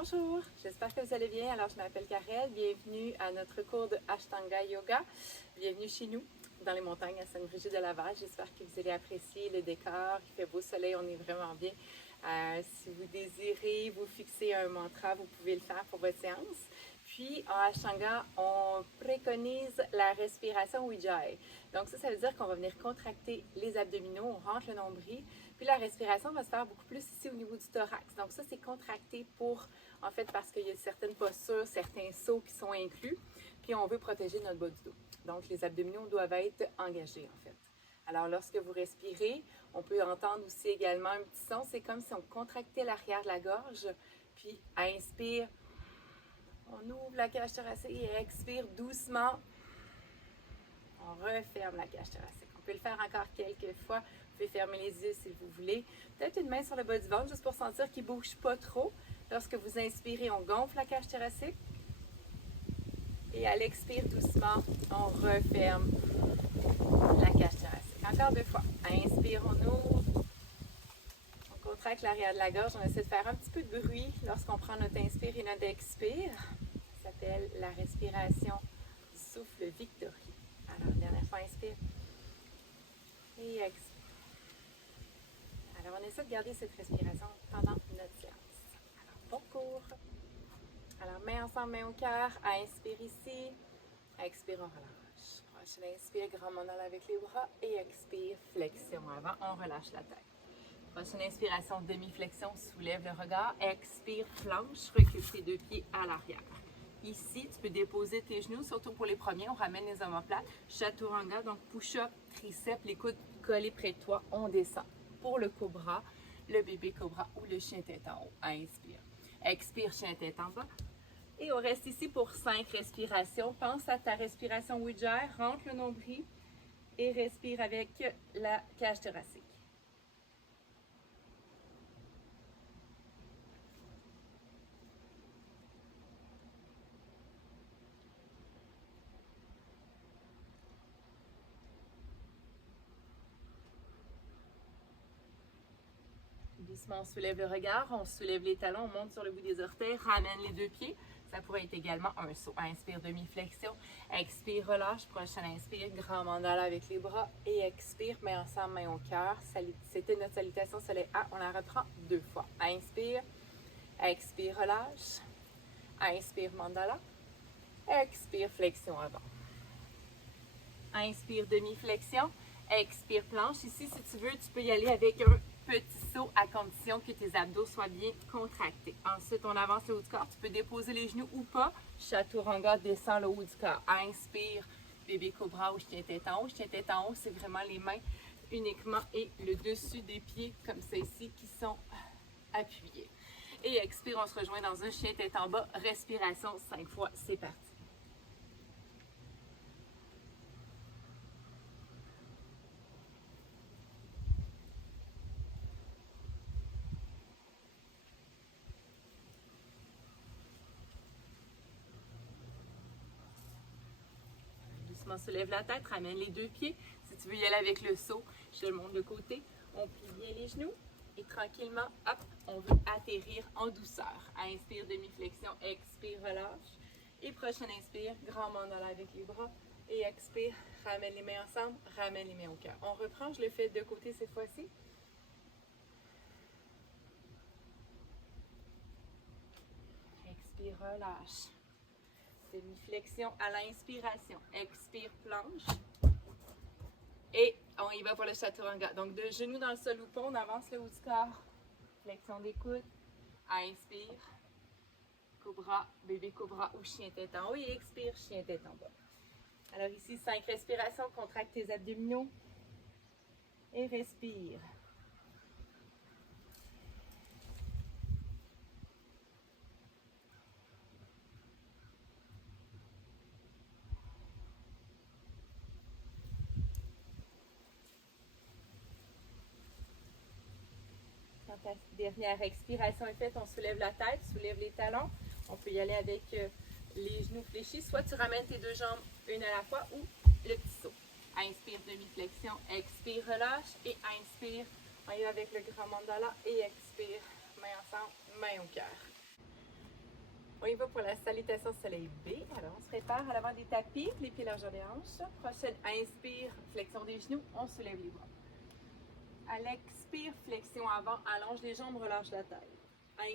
Bonjour, j'espère que vous allez bien. Alors, je m'appelle Karel. Bienvenue à notre cours de Ashtanga Yoga. Bienvenue chez nous, dans les montagnes à Sainte-Brigitte-de-Laval. J'espère que vous allez apprécier le décor. Il fait beau soleil, on est vraiment bien. Si vous désirez vous fixer un mantra, vous pouvez le faire pour votre séance. Puis, en Ashtanga, on préconise la respiration Ujjayi. Donc, ça veut dire qu'on va venir contracter les abdominaux, on rentre le nombril. Puis, la respiration va se faire beaucoup plus ici au niveau du thorax. Donc, ça, c'est contracté en fait, parce qu'il y a certaines postures, certains sauts qui sont inclus. Puis, on veut protéger notre bas du dos. Donc, les abdominaux doivent être engagés, en fait. Alors, lorsque vous respirez, on peut entendre aussi également un petit son. C'est comme si on contractait l'arrière de la gorge. Puis, à inspire, on ouvre la cage thoracique et expire doucement. On referme la cage thoracique. On peut le faire encore quelques fois. Vous pouvez fermer les yeux si vous voulez. Peut-être une main sur le bas du ventre juste pour sentir qu'il ne bouge pas trop. Lorsque vous inspirez, on gonfle la cage thoracique. Et à l'expire doucement, on referme la cage thoracique. Encore deux fois. À inspire, on ouvre. On contracte l'arrière de la gorge. On essaie de faire un petit peu de bruit lorsqu'on prend notre inspire et notre expire. Ça s'appelle la respiration du souffle victorieux. Alors, une dernière fois, inspire. Et expire. Alors, on essaie de garder cette respiration pendant notre séance. Alors, bon cours. Alors, main ensemble, main au cœur. Inspire ici. Expire, on relâche. Prochaine inspire, grand mandala avec les bras. Et expire, flexion avant. On relâche la tête. Prochaine inspiration, demi-flexion, soulève le regard. Expire, planche, recule tes deux pieds à l'arrière. Ici, tu peux déposer tes genoux, surtout pour les premiers. On ramène les omoplates. Chaturanga, donc push-up, triceps, les coudes collés près de toi. On descend. Pour le cobra, le bébé cobra ou le chien tête en haut. Inspire. Expire, chien tête en bas. Et on reste ici pour 5 respirations. Pense à ta respiration Ujjayi. Rentre le nombril et respire avec la cage thoracique. Doucement, on soulève le regard, on soulève les talons, on monte sur le bout des orteils, ramène les deux pieds. Ça pourrait être également un saut. Inspire, demi-flexion. Expire, relâche. Prochaine inspire, grand mandala avec les bras. Et expire, main ensemble, main au cœur. C'était notre salutation soleil A. On la reprend 2 fois. Inspire. Expire, relâche. Inspire, mandala. Expire, flexion avant. Inspire, demi-flexion. Expire, planche. Ici, si tu veux, tu peux y aller avec un petit saut à condition que tes abdos soient bien contractés. Ensuite, on avance le haut du corps. Tu peux déposer les genoux ou pas. Chaturanga, descend le haut du corps. Inspire, bébé cobra ou chien tête en haut. Chien tête en haut, c'est vraiment les mains uniquement et le dessus des pieds comme ça ici qui sont appuyés. Et expire, on se rejoint dans un chien tête en bas. Respiration 5 fois, c'est parti. Soulève la tête, ramène les deux pieds. Si tu veux y aller avec le saut, je te le montre de côté. On plie bien les genoux et tranquillement, hop, on veut atterrir en douceur. Inspire, demi-flexion, expire, relâche. Et prochaine inspire, grand mandala avec les bras. Et expire, ramène les mains ensemble, ramène les mains au cœur. On reprend, je le fais de côté cette fois-ci. Expire, relâche. Demi-flexion à l'inspiration. Expire, planche. Et on y va pour le chaturanga. Donc, de genoux dans le sol ou pont, on avance le haut du corps. Flexion des coudes. Inspire. Cobra, bébé cobra ou chien tête en haut. Et expire, chien tête en bas. Alors ici, 5 respirations. Contracte tes abdominaux. Et respire. Quand ta dernière expiration est faite, on soulève la tête, soulève les talons. On peut y aller avec les genoux fléchis. Soit tu ramènes tes deux jambes une à la fois ou le petit saut. Inspire, demi-flexion. Expire, relâche. Et inspire, on y va avec le grand mandala. Et expire, main ensemble, main au cœur. On y va pour la salutation soleil B. Alors, on se prépare à l'avant des tapis, les pieds largeur des hanches. Prochaine, inspire, flexion des genoux, on soulève les bras. À l'expire, flexion avant, allonge les jambes, relâche la taille.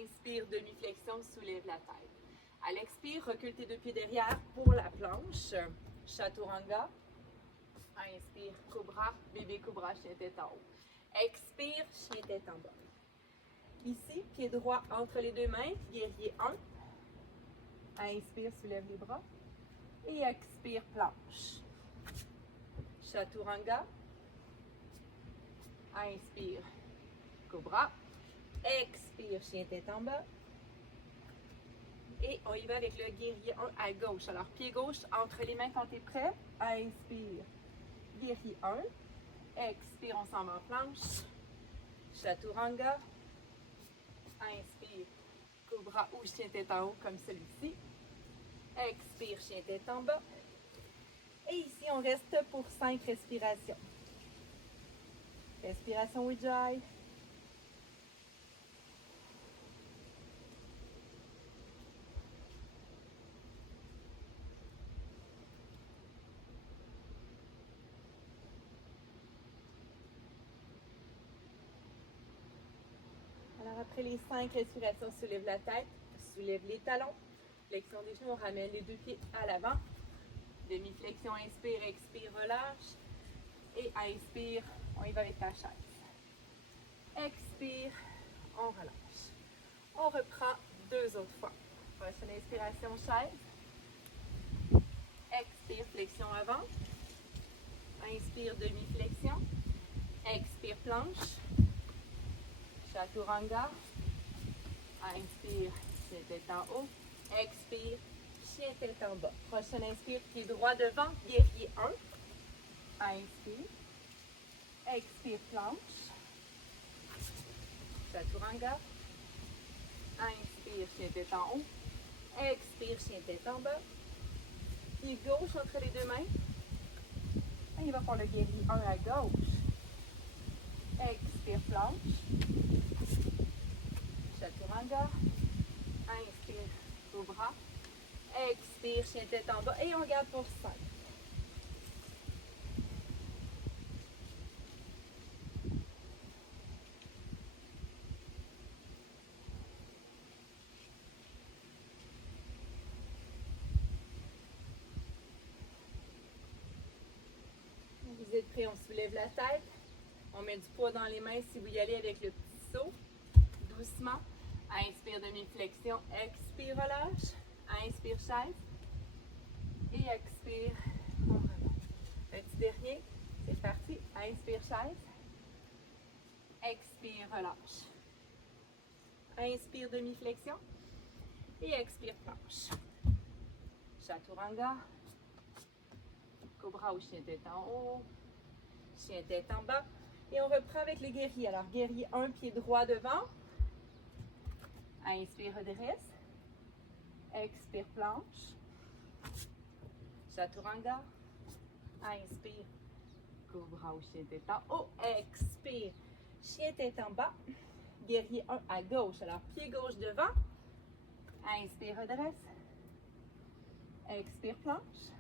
Inspire, demi-flexion, soulève la taille. À l'expire, recule tes deux pieds derrière pour la planche. Chaturanga. Inspire, cobra, bébé cobra, chien tête en haut. Expire, chien tête en bas. Ici, pied droit entre les deux mains, guerrier 1. Inspire, soulève les bras. Et expire, planche. Chaturanga. Inspire, cobra. Expire, chien tête en bas. Et on y va avec le guerrier 1 à gauche. Alors, pied gauche entre les mains quand tu es prêt. Inspire, guerrier 1. Expire, on s'en va en planche. Chaturanga. Inspire, cobra ou chien tête en haut comme celui-ci. Expire, chien tête en bas. Et ici, on reste pour 5 respirations. Respiration Ujjayi. Alors, après les 5 respirations, soulève la tête, soulève les talons. Flexion des genoux, on ramène les deux pieds à l'avant. Demi-flexion, inspire, expire, relâche. Et inspire, on y va avec la chaise. Expire, on relâche. On reprend 2 autres fois. Prochaine inspiration, chaise. Expire, flexion avant. Inspire, demi-flexion. Expire, planche. Chaturanga. Inspire, chien tête en haut. Expire, chien tête en bas. Prochaine inspire, pied droit devant, guerrier 1. Inspire. Expire, planche. Chaturanga. Inspire, chien tête en haut. Expire, chien tête en bas. Pied gauche entre les deux mains. Et il va pour le guerrier 1 à gauche. Expire, planche. Chaturanga. Inspire, cobra. Expire, chien tête en bas. Et on garde pour 5. Vous êtes prêts, on soulève la tête. On met du poids dans les mains si vous y allez avec le petit saut. Doucement. Inspire, demi-flexion. Expire, relâche. Inspire, chaise. Et expire, on relâche. Un petit dernier. C'est parti. Inspire, chaise. Expire, relâche. Inspire, demi-flexion. Et expire, planche. Chaturanga. Cobra ou chien tête en haut. Chien tête en bas. Et on reprend avec les guerriers. Alors, guerrier 1, pied droit devant. Inspire, redresse. Expire, planche. Chaturanga. Inspire, cobra ou chien tête en haut. Expire, chien tête en bas. Guerrier 1 à gauche. Alors, pied gauche devant. Inspire, redresse. Expire, planche.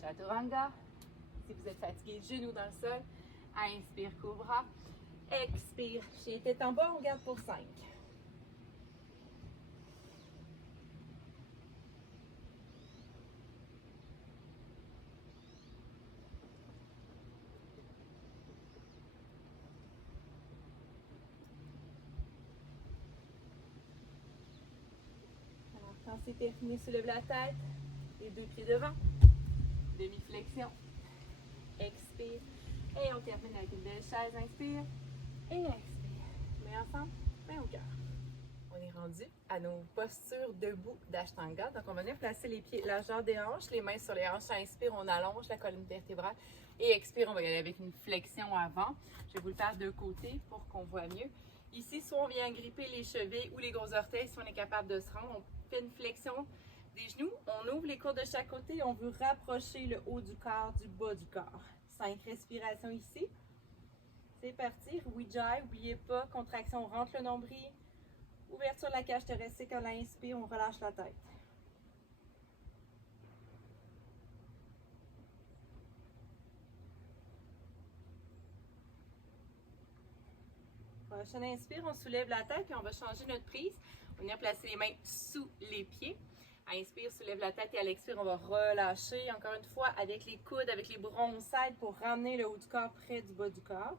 Chaturanga. Si vous êtes fatigué, genoux dans le sol. Inspire, cobra. Expire, chien tête en bas. On garde pour 5. Alors, quand c'est terminé, soulève la tête. Les deux pieds devant. Demi-flexion. Expire. Et on termine avec une belle chaise. Inspire. Et expire. Mets ensemble, main au cœur. On est rendu à nos postures debout d'Ashtanga. Donc, on va venir placer les pieds largeur des hanches, les mains sur les hanches. Inspire, on allonge la colonne vertébrale. Et expire, on va y aller avec une flexion avant. Je vais vous le faire de côté pour qu'on voit mieux. Ici, soit on vient gripper les chevilles ou les gros orteils, si on est capable de se rendre. On fait une flexion des genoux. On ouvre les coudes de chaque côté. On veut rapprocher le haut du corps du bas du corps. 5 respirations ici. C'est parti. Ujjayi, n'oubliez pas, contraction, on rentre le nombril. Ouverture de la cage thoracique. À l'inspire, on relâche la tête. Prochaine inspire, on soulève la tête et on va changer notre prise. On va venir placer les mains sous les pieds. À inspire, soulève la tête et à l'expire, on va relâcher. Encore une fois, avec les coudes, avec les bras, on s'aide pour ramener le haut du corps près du bas du corps.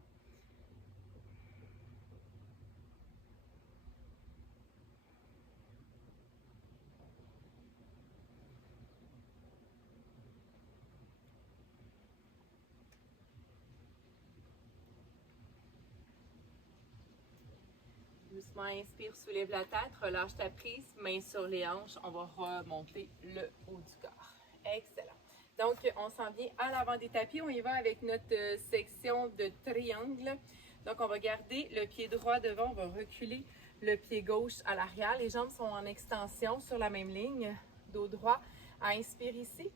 Doucement, inspire, soulève la tête, relâche ta prise, main sur les hanches. On va remonter le haut du corps. Excellent. Donc, on s'en vient à l'avant des tapis. On y va avec notre section de triangle. Donc, on va garder le pied droit devant. On va reculer le pied gauche à l'arrière. Les jambes sont en extension sur la même ligne. Dos droit. Inspire ici.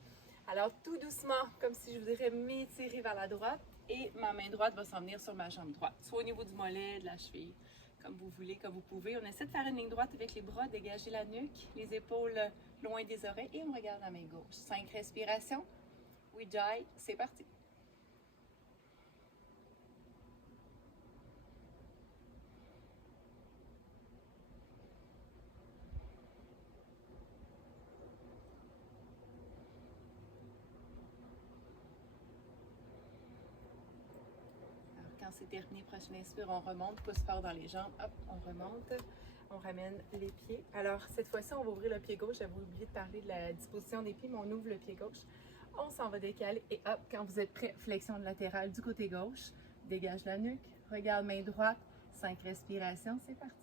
Alors, tout doucement, comme si je voudrais m'étirer vers la droite. Et ma main droite va s'en venir sur ma jambe droite. Soit au niveau du mollet, de la cheville. Comme vous voulez, comme vous pouvez. On essaie de faire une ligne droite avec les bras, dégager la nuque, les épaules loin des oreilles et on regarde la main gauche. 5 respirations. Ujjayi, c'est parti. Quand c'est terminé, prochaine inspire, on remonte, pouce fort dans les jambes, hop, on remonte, on ramène les pieds. Alors, cette fois-ci, on va ouvrir le pied gauche. J'avais oublié de parler de la disposition des pieds, mais on ouvre le pied gauche. On s'en va décaler et hop, quand vous êtes prêt, flexion latérale du côté gauche, dégage la nuque, regarde main droite, 5 respirations, c'est parti.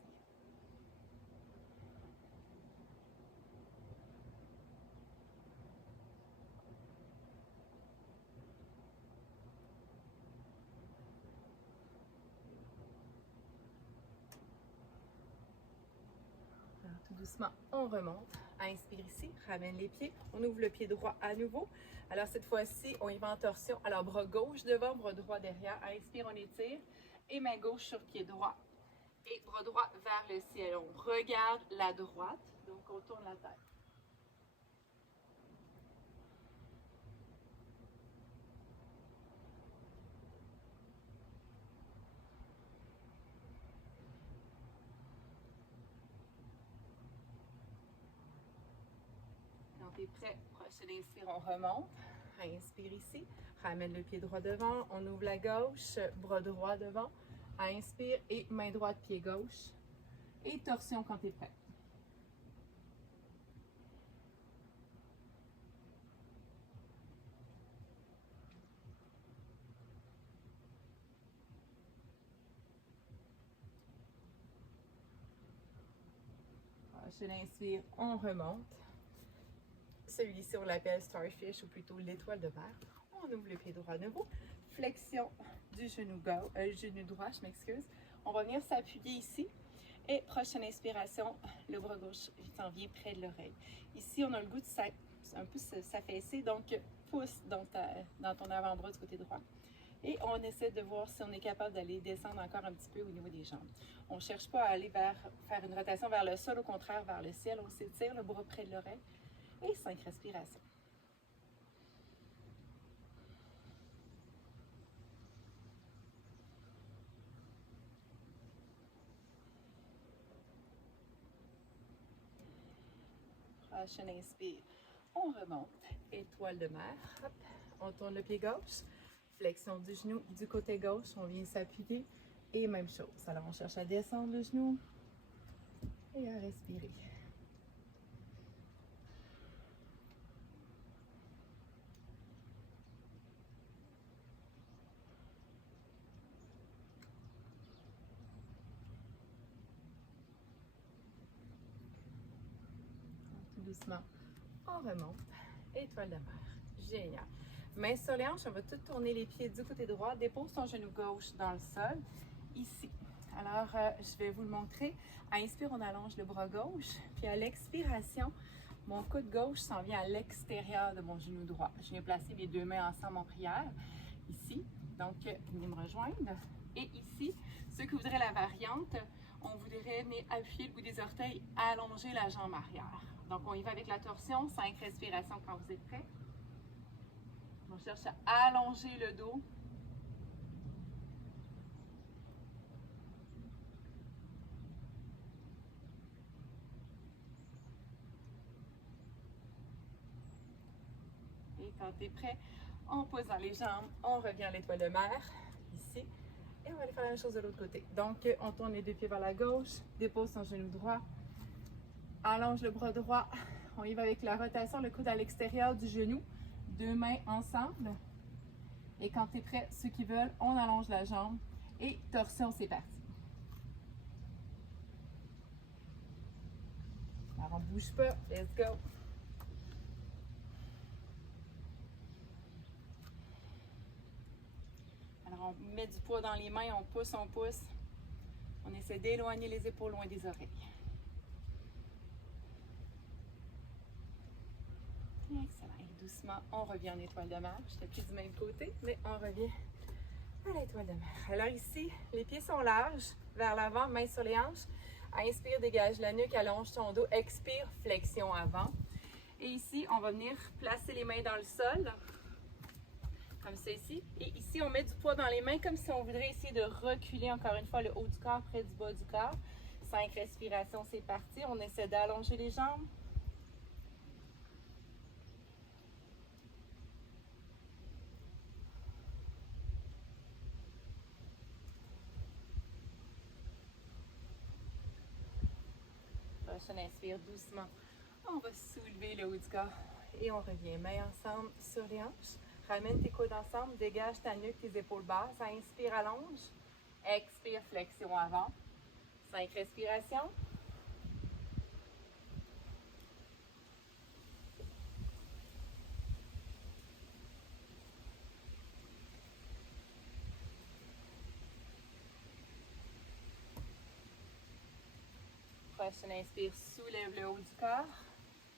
Tout doucement, on remonte. Inspire ici, ramène les pieds. On ouvre le pied droit à nouveau. Alors cette fois-ci, on y va en torsion. Alors bras gauche devant, bras droit derrière. Inspire, on étire. Et main gauche sur pied droit. Et bras droit vers le ciel. On regarde la droite. Donc on tourne la tête. Quand tu es prêt, prochaine inspire, on remonte. Inspire ici, ramène le pied droit devant, on ouvre la gauche, bras droit devant. Inspire et main droite, pied gauche. Et torsion quand tu es prêt. Prochaine inspire, on remonte. Celui-ci, on l'appelle Starfish ou plutôt l'étoile de mer. On ouvre le pied droit à nouveau. Flexion du genou droit, je m'excuse. On va venir s'appuyer ici. Et prochaine inspiration, le bras gauche s'en vient près de l'oreille. Ici, on a le goût de un peu s'affaisser, donc pousse dans ton avant-bras du côté droit. Et on essaie de voir si on est capable d'aller descendre encore un petit peu au niveau des jambes. On ne cherche pas à aller faire une rotation vers le sol, au contraire vers le ciel. On s'étire, le bras près de l'oreille. Et 5 respirations. Prochaine inspire, on remonte. Étoile de mer. Hop. On tourne le pied gauche. Flexion du genou du côté gauche. On vient s'appuyer. Et même chose. Alors, on cherche à descendre le genou et à respirer. Doucement, on remonte. Étoile de mer. Génial. Main sur les hanches, on va tout tourner les pieds du côté droit. Dépose ton genou gauche dans le sol, ici. Alors, je vais vous le montrer. À inspire, on allonge le bras gauche. Puis à l'expiration, mon coude gauche s'en vient à l'extérieur de mon genou droit. Je viens placer mes deux mains ensemble en prière, ici. Donc, venez me rejoindre. Et ici, ceux qui voudraient la variante, on voudrait venir appuyer le bout des orteils, allonger la jambe arrière. Donc, on y va avec la torsion, 5 respirations quand vous êtes prêts. On cherche à allonger le dos. Et quand tu es prêt, on pose dans les jambes, on revient à l'étoile de mer, ici. Et on va aller faire la même chose de l'autre côté. Donc, on tourne les deux pieds vers la gauche, dépose son genou droit, allonge le bras droit. On y va avec la rotation, le coude à l'extérieur du genou, deux mains ensemble. Et quand tu es prêt, ceux qui veulent, on allonge la jambe et torsion, c'est parti. Alors, on ne bouge pas, let's go. Alors, on met du poids dans les mains, on pousse. On essaie d'éloigner les épaules loin des oreilles. Excellent. Et doucement, on revient en étoile de mer. Je n'étais plus du même côté, mais on revient à l'étoile de mer. Alors ici, les pieds sont larges, vers l'avant, mains sur les hanches. Inspire, dégage la nuque, allonge ton dos. Expire, flexion avant. Et ici, on va venir placer les mains dans le sol, comme ça ici. Et ici, on met du poids dans les mains, comme si on voudrait essayer de reculer encore une fois le haut du corps près du bas du corps. 5 respirations, c'est parti. On essaie d'allonger les jambes. Prochaine inspire doucement. On va soulever le haut du corps et on revient. Mains ensemble sur les hanches. Ramène tes coudes ensemble, dégage ta nuque, tes épaules basses. Inspire, allonge. Expire, flexion avant. 5 respirations. Prochaine inspire, soulève le haut du corps.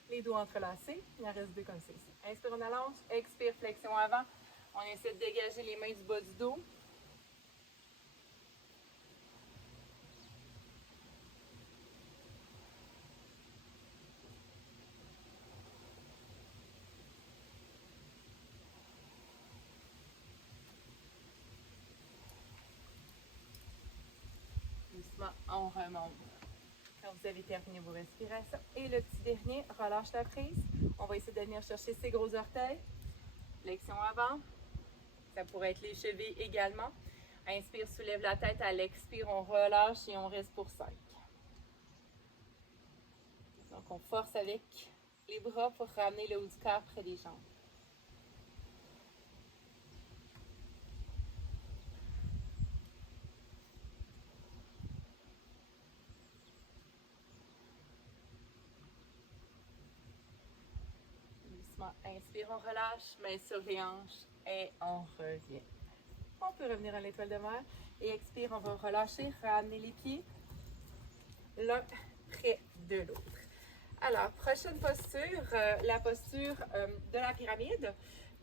Les dos entrelacés. Il en reste deux comme ça ici. Inspire, on allonge. Expire, flexion avant. On essaie de dégager les mains du bas du dos. Doucement, on remonte. Quand vous avez terminé vos respirations. Et le petit dernier, relâche la prise. On va essayer de venir chercher ses gros orteils. Flexion avant. Ça pourrait être les chevilles également. Inspire, soulève la tête. À l'expire, on relâche et on reste pour 5. Donc, on force avec les bras pour ramener le haut du corps près des jambes. Doucement, inspire, on relâche, main sur les hanches et on revient. On peut revenir à l'étoile de mer et expire, on va relâcher, ramener les pieds l'un près de l'autre. Alors, prochaine posture, la posture de la pyramide.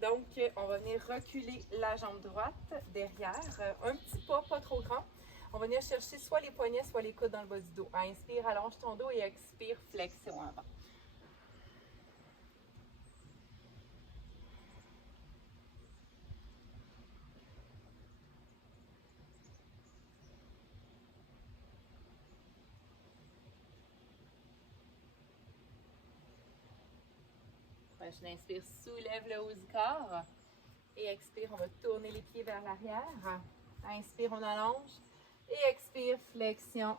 Donc, on va venir reculer la jambe droite derrière, un petit pas, pas trop grand. On va venir chercher soit les poignets, soit les coudes dans le bas du dos. Inspire, allonge ton dos et expire, flexion avant. Prochaine inspire, soulève le haut du corps. Et expire, on va tourner les pieds vers l'arrière. Inspire, on allonge. Et expire, flexion.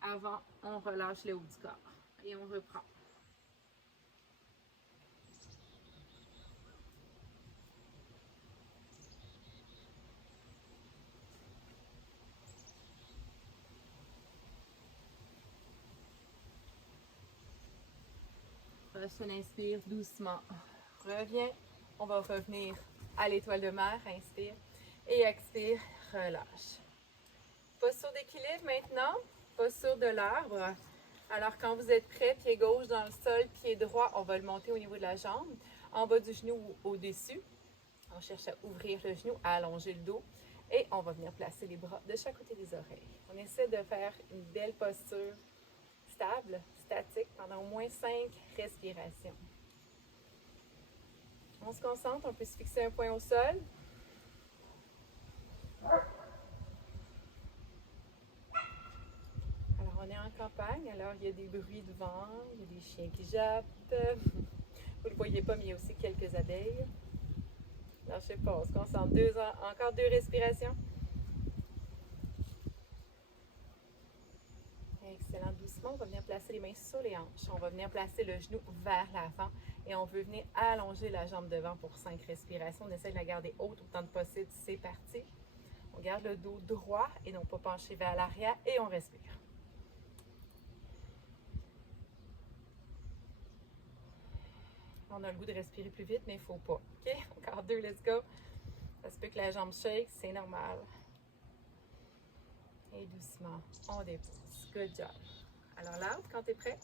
Avant, on relâche le haut du corps. Et on reprend. Prochaine inspire, doucement. Reviens. On va revenir à l'étoile de mer. Inspire. Et expire, relâche. Posture d'équilibre maintenant. Posture de l'arbre. Alors, quand vous êtes prêt, pied gauche dans le sol, pied droit, on va le monter au niveau de la jambe. En bas du genou ou au-dessus. On cherche à ouvrir le genou, à allonger le dos. Et on va venir placer les bras de chaque côté des oreilles. On essaie de faire une belle posture stable, statique, pendant au moins 5 respirations. On se concentre, on peut se fixer un point au sol. Alors, on est en campagne, alors il y a des bruits de vent, il y a des chiens qui jappent. Vous ne le voyez pas, mais il y a aussi quelques abeilles. Alors, je sais pas, on se concentre. Encore 2 respirations. Excellent. Doucement, on va venir placer les mains sur les hanches. On va venir placer le genou vers l'avant et on veut venir allonger la jambe devant pour 5 respirations. On essaie de la garder haute autant que possible. C'est parti. On garde le dos droit et non pas penché vers l'arrière et on respire. On a le goût de respirer plus vite, mais il ne faut pas. OK? Encore 2, let's go. Ça se peut que la jambe shake, c'est normal. Et doucement, on dépose. Good job. Alors là, quand tu es prêt,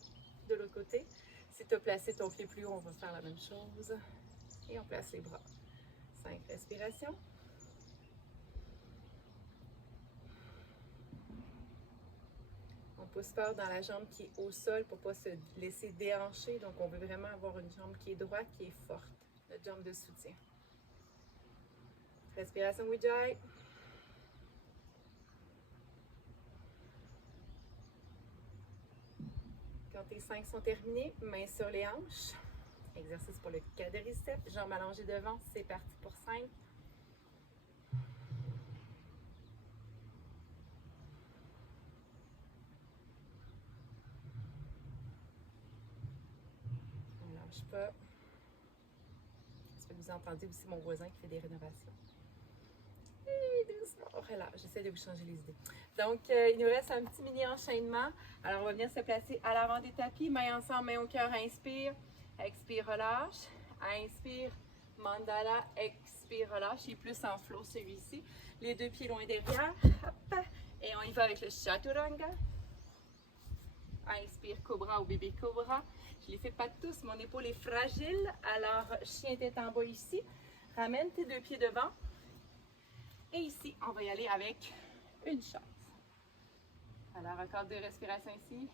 de l'autre côté, si tu as placé ton pied plus haut, on va faire la même chose. Et on place les bras. 5 respirations. On pousse fort dans la jambe qui est au sol pour ne pas se laisser déhancher. Donc, on veut vraiment avoir une jambe qui est droite, qui est forte. Notre jambe de soutien. Respiration Ujjayi. Quand tes 5 sont terminés, mains sur les hanches. Exercice pour le quadriceps. Jambes allongées devant. C'est parti pour 5. On ne lâche pas. J'espère que vous entendez aussi mon voisin qui fait des rénovations. Et doucement, on relâche. J'essaie de vous changer les idées. Donc, il nous reste un petit mini enchaînement. Alors, on va venir se placer à l'avant des tapis. Mains ensemble, mains au cœur. Inspire. Expire, relâche. Inspire, mandala. Expire, relâche. Il est plus en flow celui-ci. Les 2 pieds loin derrière. Hop. Et on y va avec le chaturanga. Inspire, cobra ou bébé cobra. Je ne les fais pas tous. Mon épaule est fragile. Alors, chien tête en bas ici. Ramène tes 2 pieds devant. Et ici, on va y aller avec une chaise. Alors, encore 2 respirations ici.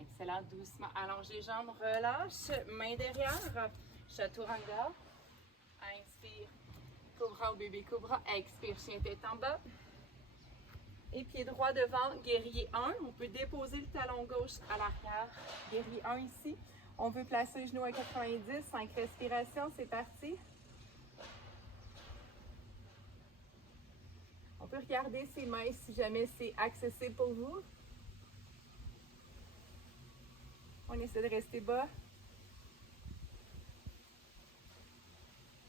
Excellent. Doucement, allonge les jambes, relâche. Main derrière. Chaturanga. Inspire. Cobra ou bébé cobra. Expire, chien tête en bas. Et pied droit devant, guerrier 1. On peut déposer le talon gauche à l'arrière. Guerrier 1 ici. On veut placer le genou à 90. 5 respirations, c'est parti. On peut regarder ses mains si jamais c'est accessible pour vous. On essaie de rester bas.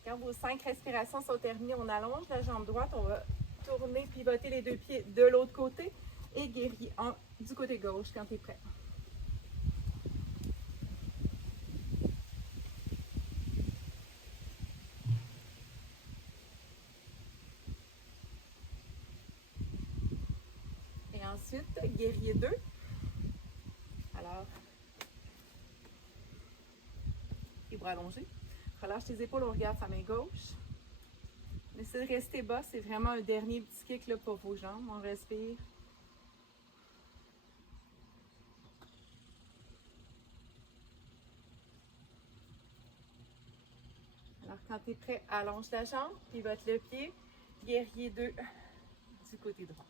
Quand vos 5 respirations sont terminées, on allonge la jambe droite. On va tourner, pivoter les 2 pieds de l'autre côté. Et guerrier 1 du côté gauche quand tu es prêt. Et ensuite, guerrier 2. Alors, les bras allongés. Relâche tes épaules, on regarde sa main gauche. On essaie de rester bas, c'est vraiment un dernier petit kick là, pour vos jambes. On respire. Alors, quand tu es prêt, allonge la jambe, pivote le pied. Guerrier 2 du côté droit.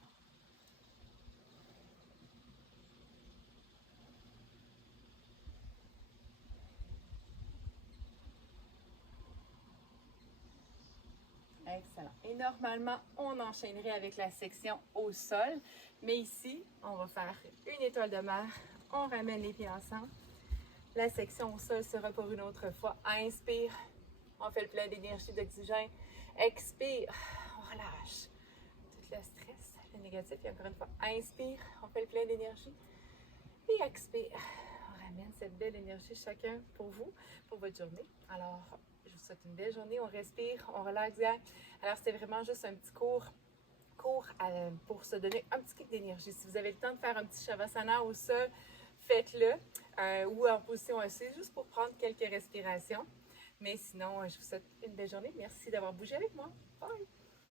Excellent. Et normalement, on enchaînerait avec la section au sol. Mais ici, on va faire une étoile de mer. On ramène les pieds ensemble. La section au sol sera pour une autre fois. Inspire. On fait le plein d'énergie, d'oxygène. Expire. On relâche tout le stress, le négatif. Et encore une fois, inspire. On fait le plein d'énergie. Et expire. On ramène cette belle énergie chacun pour vous, pour votre journée. Alors, je vous souhaite une belle journée. On respire, on relaxe bien. Alors, c'était vraiment juste un petit cours pour se donner un petit kick d'énergie. Si vous avez le temps de faire un petit shavasana au sol, faites-le ou en position assise juste pour prendre quelques respirations. Mais sinon, je vous souhaite une belle journée. Merci d'avoir bougé avec moi.